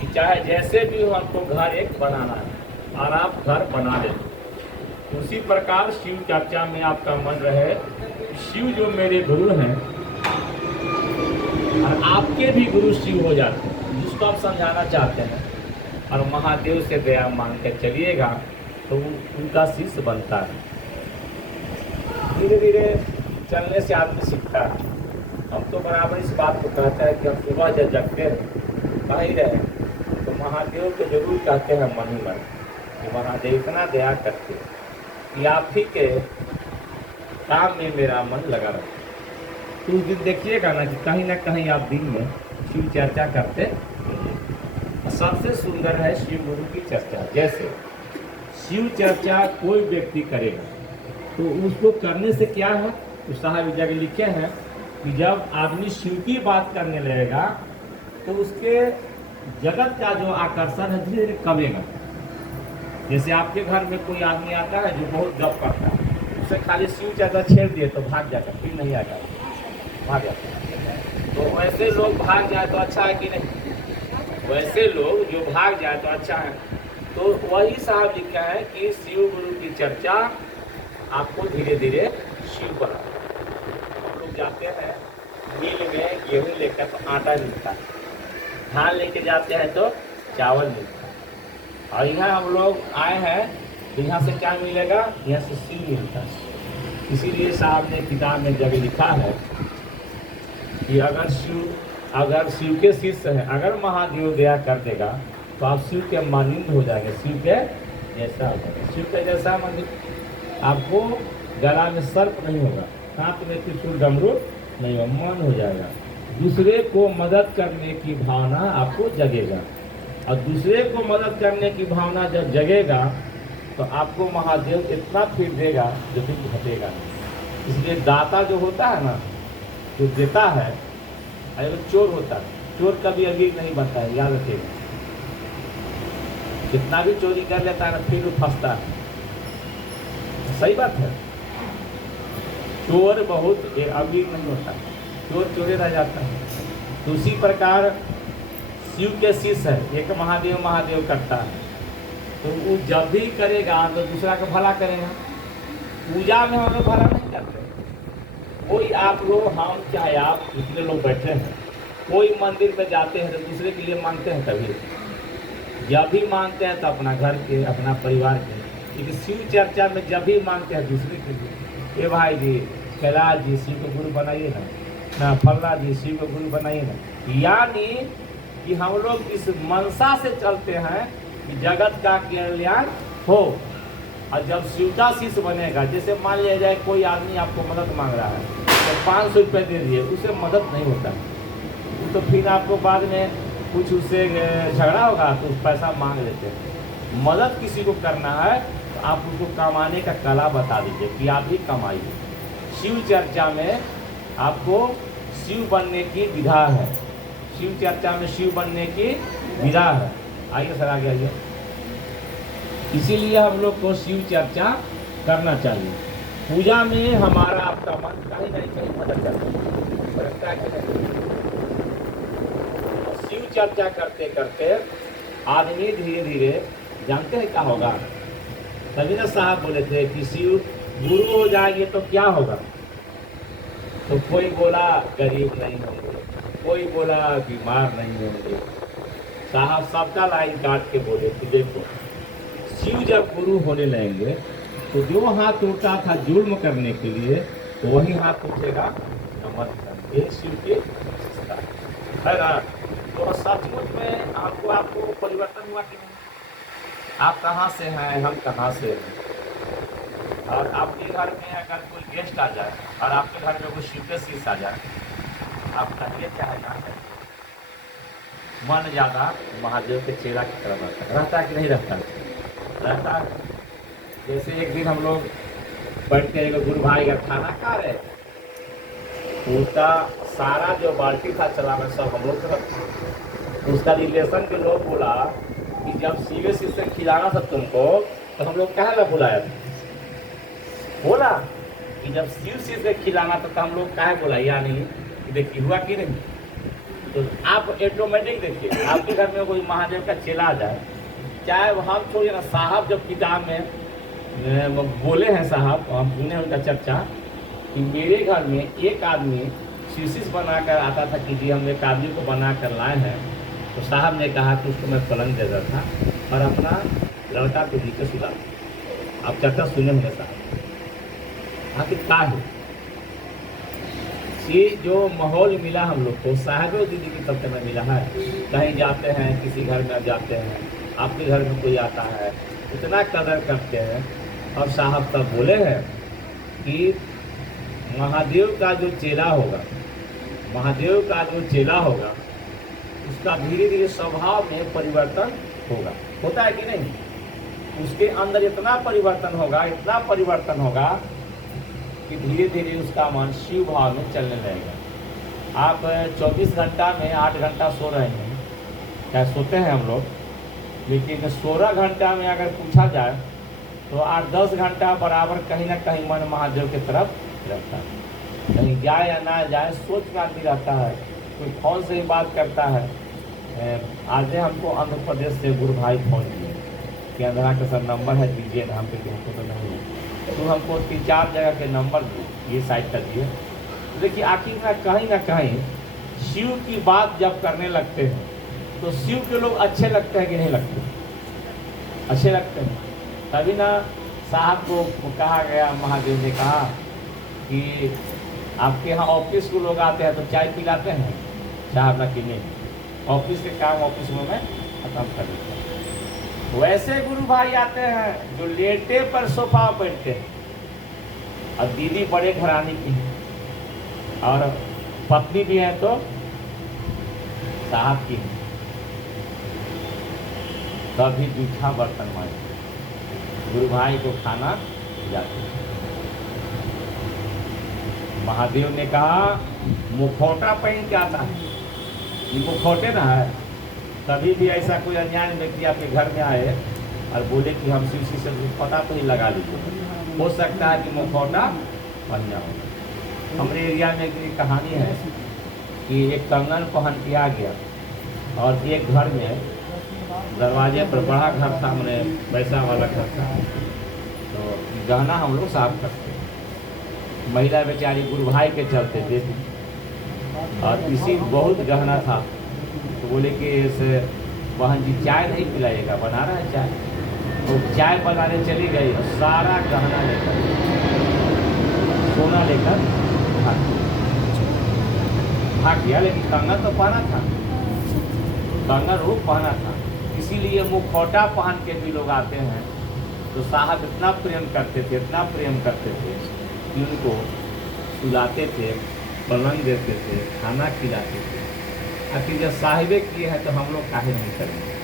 कि चाहे जैसे भी हो हमको घर एक बनाना है और आप घर बना लेते। उसी प्रकार शिव चर्चा में आपका मन रहे, शिव जो मेरे गुरु हैं और आपके भी गुरु शिव हो जाते हैं, जिसको आप समझाना चाहते हैं और महादेव से दया मांग के चलिएगा तो उनका शिष्य बनता है। धीरे धीरे चलने से आदमी सीखता है। हम तो बराबर इस बात को कहते हैं कि हम सुबह जब जगते हैं कहीं रहे तो महादेव को जरूर कहते हैं मन ही मन कि महादेव इतना दया करते कि आप ही के काम में मेरा मन लगा रहे। तो उस दिन देखिएगा ना कहीं आप दिन में शिव चर्चा करते हैं। सबसे सुंदर है शिव गुरु की चर्चा। जैसे शिव चर्चा कोई व्यक्ति करेगा तो उसको करने से क्या है, तो साहब जगह लिखे हैं कि जब आदमी शिव की बात करने लगेगा तो उसके जगत का जो आकर्षण है धीरे धीरे कमेगा। जैसे आपके घर में कोई आदमी आता है जो बहुत जप करता है, उसे खाली शिव चर्चा छेड़ दिए तो भाग जाता, फिर नहीं आएगा, भाग जाता। तो वैसे लोग भाग जाए तो अच्छा है कि नहीं, वैसे लोग जो भाग जाए तो अच्छा है। तो वही साहब लिखा है कि शिव गुरु की चर्चा आपको धीरे धीरे शिव बना। हम लोग जाते हैं मिल में गेहूँ लेकर तो आटा मिलता है, धान लेके जाते हैं तो चावल मिलता है, और यहाँ हम लोग आए हैं तो यहाँ से क्या मिलेगा, यहाँ से शिव मिलता है। इसीलिए साहब ने किताब में जगह लिखा है कि अगर शिव के शिष्य हैं, अगर महादेव दया कर देगा तो आप शिव के मानिंद हो जाएंगे, शिव के जैसा हो जाएगा। शिव के जैसा मंदिर, आपको गला में सर्प नहीं होगा, हाथ में त्रिशूल डमरू नहीं होगा, मन हो जाएगा। दूसरे को मदद करने की भावना आपको जगेगा, और दूसरे को मदद करने की भावना जब जगेगा तो आपको महादेव इतना फिर देगा जो फिर घटेगा नहीं। इसलिए दाता जो होता है ना, जो देता है, अगर चोर होता है, चोर कभी अमीर नहीं बनता है, याद रखिएगा। कितना भी चोरी कर लेता है ना, फिर वो फंसता है। सही बात है, चोर बहुत अमीर नहीं होता, चोर चोरे रह जाता है। तो उसी प्रकार शिव के शिष्य है, एक महादेव करता है, तो वो जब भी करेगा तो दूसरा का भला करेगा। पूजा में हमें भला नहीं करते कोई, आप लोग, हम चाहे आप, जितने लोग बैठे हैं, कोई मंदिर में जाते हैं तो दूसरे के लिए मांगते हैं, कभी जब भी मांगते हैं तो अपना घर के, अपना परिवार के। लेकिन शिव चर्चा में जब भी मांगते हैं दूसरे के लिए, ए भाई जी कैलाश जी शिव को गुरु बनाइए ना फल्ला जी शिव को गुरु बनाइए ना। यानी कि हम लोग इस मनसा से चलते हैं कि जगत का कल्याण हो। और जब शिव का शिष्य बनेगा, जैसे मान लिया जाए कोई आदमी आपको मदद मांग रहा है तो 500 रुपये दे दिए, उसे मदद नहीं होता, तो फिर आपको बाद में कुछ उससे झगड़ा होगा तो पैसा मांग लेते हैं। मदद किसी को करना है तो आप उसको कमाने का कला बता दीजिए कि आप ही कमाइए। शिव चर्चा में आपको शिव बनने की विधा है, शिव चर्चा में शिव बनने की विधा है। आइए सर आगे आइए। इसीलिए हम लोग को शिव चर्चा करना चाहिए। पूजा में हमारा आपका मन कहीं ना कहीं मदद करता है। शिव चर्चा करते करते आदमी धीरे धीरे, जानते हैं क्या होगा, तभी ना साहब बोले थे कि शिव गुरु हो जाएंगे तो क्या होगा। तो कोई बोला गरीब नहीं होंगे, कोई बोला बीमार नहीं होंगे। साहब सबका लाइन काट के बोले कि देखो, शिव जब गुरु होने लगेंगे तो जो हाथ उठा था जुल्म करने के लिए तो वही हाथ उठेगा नमन करने। ये शिव की विशेषता है ना। तो सचमुच में आपको परिवर्तन हुआ कि नहीं? आप कहाँ से हैं, हम कहाँ से हैं। और आपके घर में अगर कोई गेस्ट आ जाए और आपके घर में कोई शिव के शिष्य आ जाए, आप कहिए चाहेगा मन ज़्यादा महादेव के चेहरा की तरफ रहता है कि नहीं रहता है। जैसे एक दिन हम लोग बैठ के एक गुरु भाई का खाना खा रहे, उसका सारा जो बाल्टी था चलाना सब हम लोग तरफ। उसका रिलेशन के लोग बोला कि जब शिव से खिलाना था तुमको तो हम लोग कहाँ में बुलाया था। बोला कि जब शिव से खिलाना था तो हम लोग कहाँ बुलाया, यानी देखिए हुआ कि नहीं। तो आप ऑटोमेटिक देखिए, आपके घर में कोई महादेव का चेला आ जाए, चाहे हम छोड़िए ना, साहब जब किताब में वो बोले हैं, साहब हम सुने हैं उनका चर्चा कि मेरे घर में एक आदमी शीशिस बना कर आता था कि जी हम एक आदमी को बना कर लाए हैं, तो साहब ने कहा कि उसको मैं पलंग देता था और अपना लड़का को नीचे सुला। आप चर्चा सुने होंगे साहब। आखिर क्या है ये जो माहौल मिला हम लोग को, साहब दीदी की तरफ में मिला है। कहीं जाते हैं, किसी घर में जाते हैं, आपके घर में कोई आता है, इतना कदर करते हैं। और साहब तब बोले हैं कि महादेव का जो चेला होगा, महादेव का जो चेला होगा, उसका धीरे धीरे स्वभाव में परिवर्तन होगा। होता है कि नहीं? उसके अंदर इतना परिवर्तन होगा, इतना परिवर्तन होगा कि धीरे धीरे उसका मन शिव भाव में चलने लगेगा। आप 24 घंटा में 8 घंटा सो रहे हैं, क्या सोते हैं हम लोग, लेकिन 16 घंटा में अगर पूछा जाए तो 8-10 घंटा बराबर कहीं ना कहीं मन महादेव की तरफ रहता है। कहीं जाए या ना जाए सोच में आदमी रहता है। कोई फोन से ही बात करता है। आज हमको आंध्र प्रदेश से गुरु भाई फोन किए कि अंधरा का सर नंबर है, दीजिए ना। हम पे हमको तो नहीं है, तो हमको 3-4 जगह के नंबर दिए, ये साइड कर दिए। देखिए आखिर ना कहीं शिव की बात जब करने लगते हैं तो शिव के लोग अच्छे लगते हैं कि नहीं लगते? अच्छे लगते हैं। तभी ना साहब को कहा गया, महादेव ने कहा कि आपके यहाँ ऑफिस को लोग आते हैं तो चाय पिलाते हैं, साहब ना कि नहीं, ऑफिस के काम ऑफिस में मैं खत्म कर देता हूँ। वैसे गुरु भाई आते हैं जो लेटे पर सोफा बैठते हैं, और दीदी बड़े घराने की है और पत्नी भी है तो साहब की है, तभी जूठा बर्तन मांगे गुरु भाई को खाना जाते। महादेव ने कहा मुखौटा पहन के आता है, ये मुखौटे ना है। कभी भी ऐसा कोई अनजान व्यक्ति आपके घर में आए और बोले कि हम शिव से पता तो ही लगा लीजिए, हो सकता है कि मुखौटा बन जाओ। हमारे एरिया में एक कहानी है कि एक कंगन पहन के आ गया और एक घर में दरवाजे पर, बड़ा घर था, मैंने वैसा वाला घर था, तो गहना हम लोग साफ करते, महिला बेचारी गुरु भाई के चलते थे और इसी बहुत गहना था, तो बोले कि इसे बहन जी चाय नहीं पिलाइएगा, बना रहा है चाय। तो चाय बनाने चली गई और सारा गहना लेकर, सोना लेकर भाग गया। लेकिन कंगन तो पहना था, कंगन वो पहना था। इसीलिए मुखौटा पहन के भी लोग आते हैं। तो साहब इतना प्रेम करते थे, इतना प्रेम करते थे कि उनको सुलाते थे, पलंग देते थे, खाना खिलाते थे। आखिर जब साहिबे किए हैं तो हम लोग काहे नहीं करेंगे।